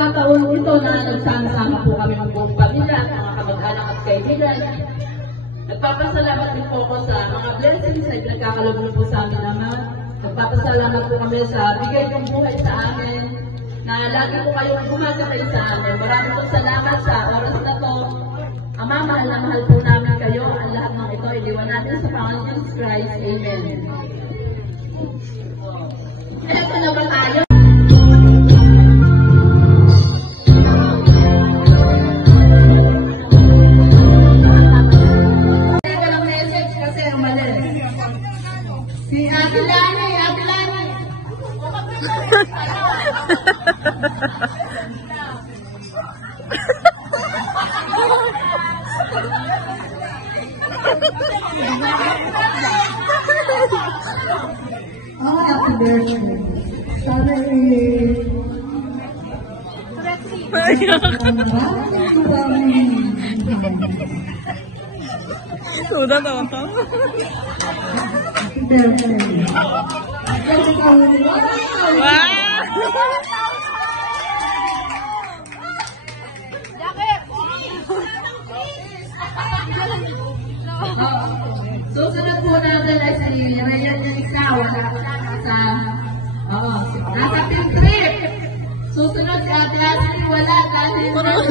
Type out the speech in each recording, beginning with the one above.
Taon ito na nagsama-sama po kami ng buong pamilya, mga kamag-anak at kaibigan. Nagpapasalamat din po ako sa mga blessings ay nagkakalabog po sa amin naman. Nagpapasalamat po kami sa bigay ng buhay sa amin, na lagi po kayong gumagabay sa amin. Maraming po salamat sa oras na to. Ama, mahal na mahal po namin kayo. Ang lahat ng ito, iliwan natin sa Panginoon Jesus Christ. Amen. Ito na ba tayo? Si Ate Lani, Ate Lani. Oh, happy birthday. Sudah tahu-tahu. Wah. Susunod po natin ay si Ryan Yanisa. Nasa field trip. Susunod si Ate Ashley wala dahil susunod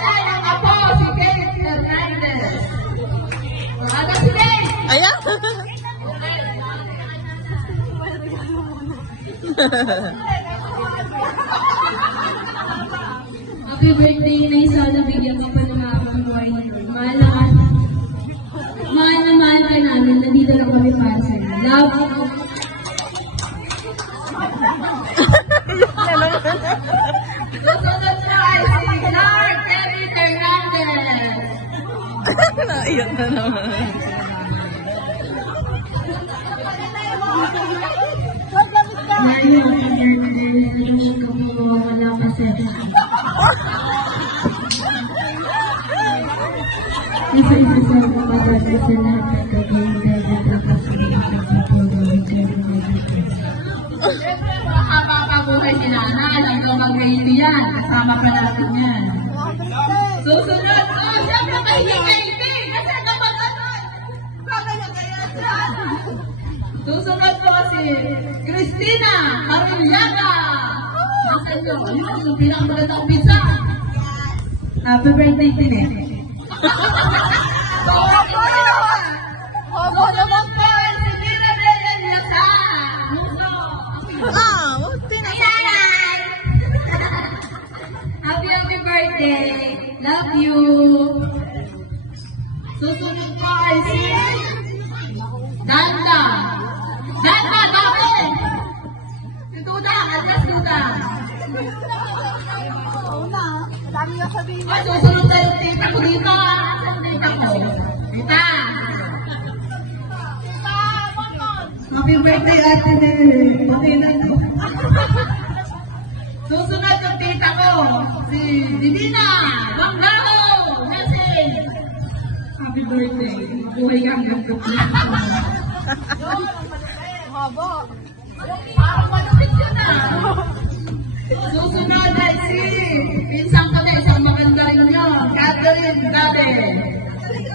ay ang apo si Kate Hernandez. Ano si Kate? Ayan. Happy birthday na isa na bigyan mo pa ng mga kamuhay. Mahal na mahal ka namin. Nandito lang kami para sa iyo. Love you. Susunod na ay si Lord Kevin Hernandez. Naiyak na naman. Mario, happy birthday. Alam ko kung mawawala ka sa isa-isa sa kapatid sa lahat ng kagawin dahil tapos sa mga kapatid Siyempre, makakapabuhay si Nana. Alam ko mag-80 yan. Kasama pa natin yan. Susunod. Siyempre, kahilig-kahilig. Kasi naman ganun. Sabi na kaya dyan. Susunod po si Cristina Arillaga. Nasaan nyo? Ayun, yung pinakamagandang pizza. Happy birthday, Tine. Opo naman po. Si Tina Arillaga. Happy birthday. Love you. Susunod po ay si Danda. Danda, bakit? Si Tuda, alias Tuda. Ay, susunod na yung tita ko dito. Saan tita ko? Tita. Happy birthday, Ate Nene. Susunod yung tita ko. Si Divina. Banggao. Nessie. Happy birthday. Buhay ka hanggang kapit. Parang malupit yun ah. Susunod ay si Pinsang kami, isang maganda rin yun. Catherine Gabe.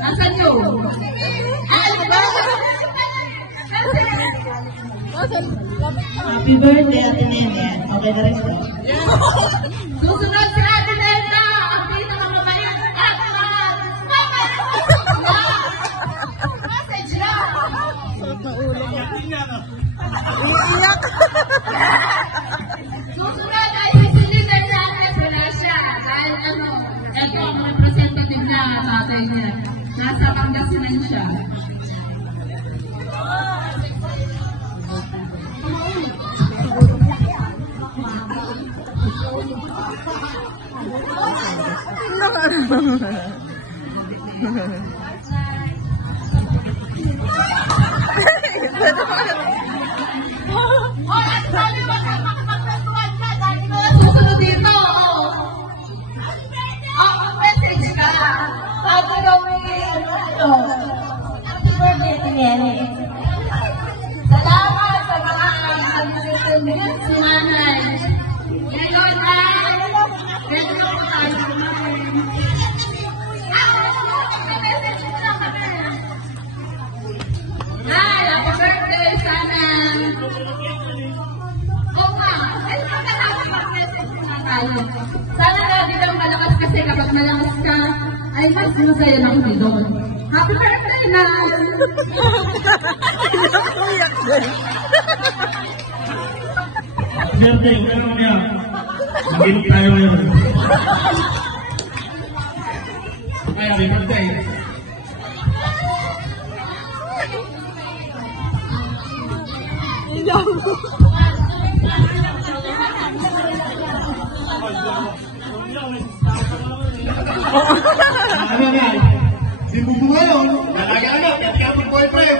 Nasaan yun? Ay, ba? Happy birthday, Ate Nene. Okay na rin siya. Susunod si Ate Nelda. Ang pinakamabait at message na. Suot na ulo niya. Iiyak. Susunod ay si Celine Hernandez. Wala siya. Dahil ito ang representative na tatay niya. Nasa Pangasinan siya. Susunod dito. Message ka. Sabi gawin. Happy birthday to Nene. Salamat sa mga si nanay. tayo. Sana lagi daw malakas kasi kapag malakas ka, ay mas masaya ng doon. Happy birthday na! Uyak din. Birthday, pero niya. Magiging tayo ngayon. Ay, happy birthday. Ano na? Di bubuha yun. Lalaki anak, kasi ako boyfriend.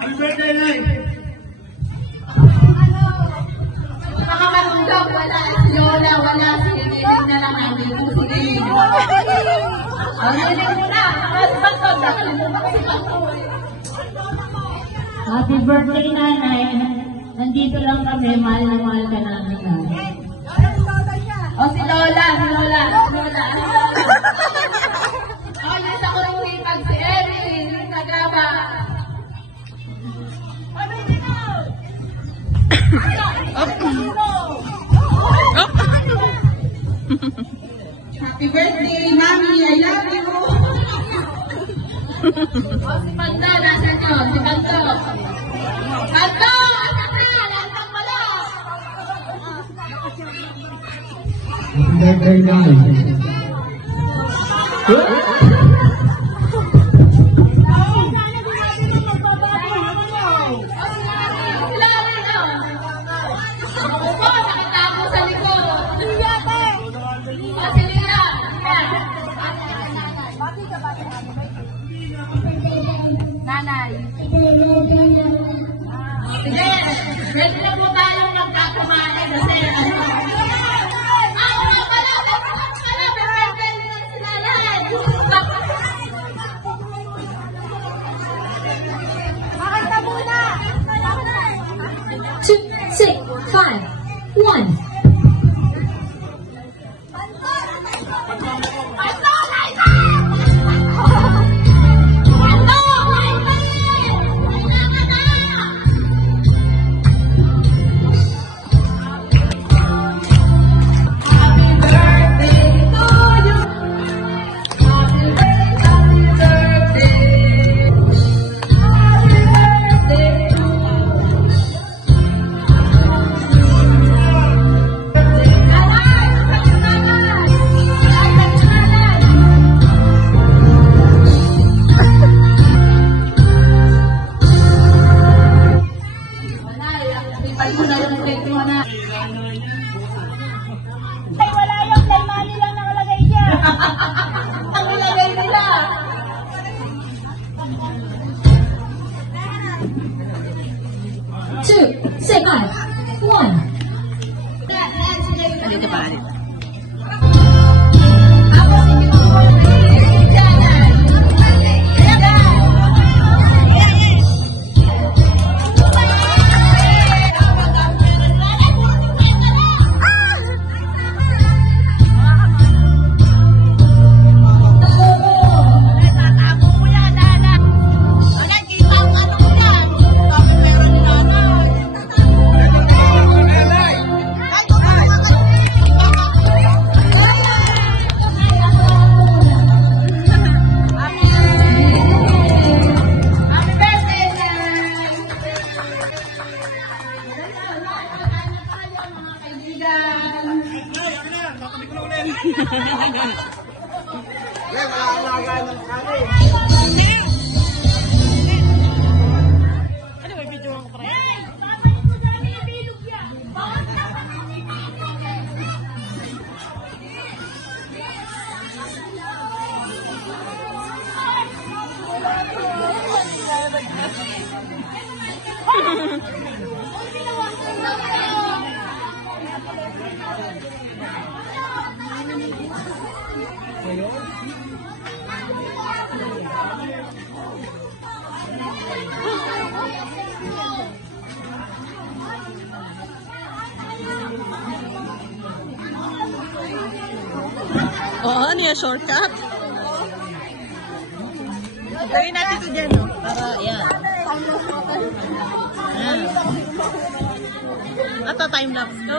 Happy birthday, Nay. Mga marundong, wala si Lola, wala si Liling na lang ang Liling. Ang Liling mo na, mas bastod, nakalimutan ko si Bastod. Happy birthday, nanay. Nandito lang kami, mahal na mahal ka namin, nanay. O si Lola, si Lola, si Lola. O yung sa kurungipag si Erin, sa graba. Happy birthday, Mami, I love you. O si Pando, nasa nyo, si Pando. Pando, nasa ka, lantang mo lang. Happy birthday, Nay. Nanay. Sige, ready na po tayong magkakumain kasi ano. Ako na pala, birthday na si nanay. Makanta muna. 2, 6, 5, 1. Ang nilagay nila. 2, 6, 1. Dito pa. Ako si Oo, ano yung shortcut? Gawin natin ito dyan, no? Para, yan. Ato time lapse ko.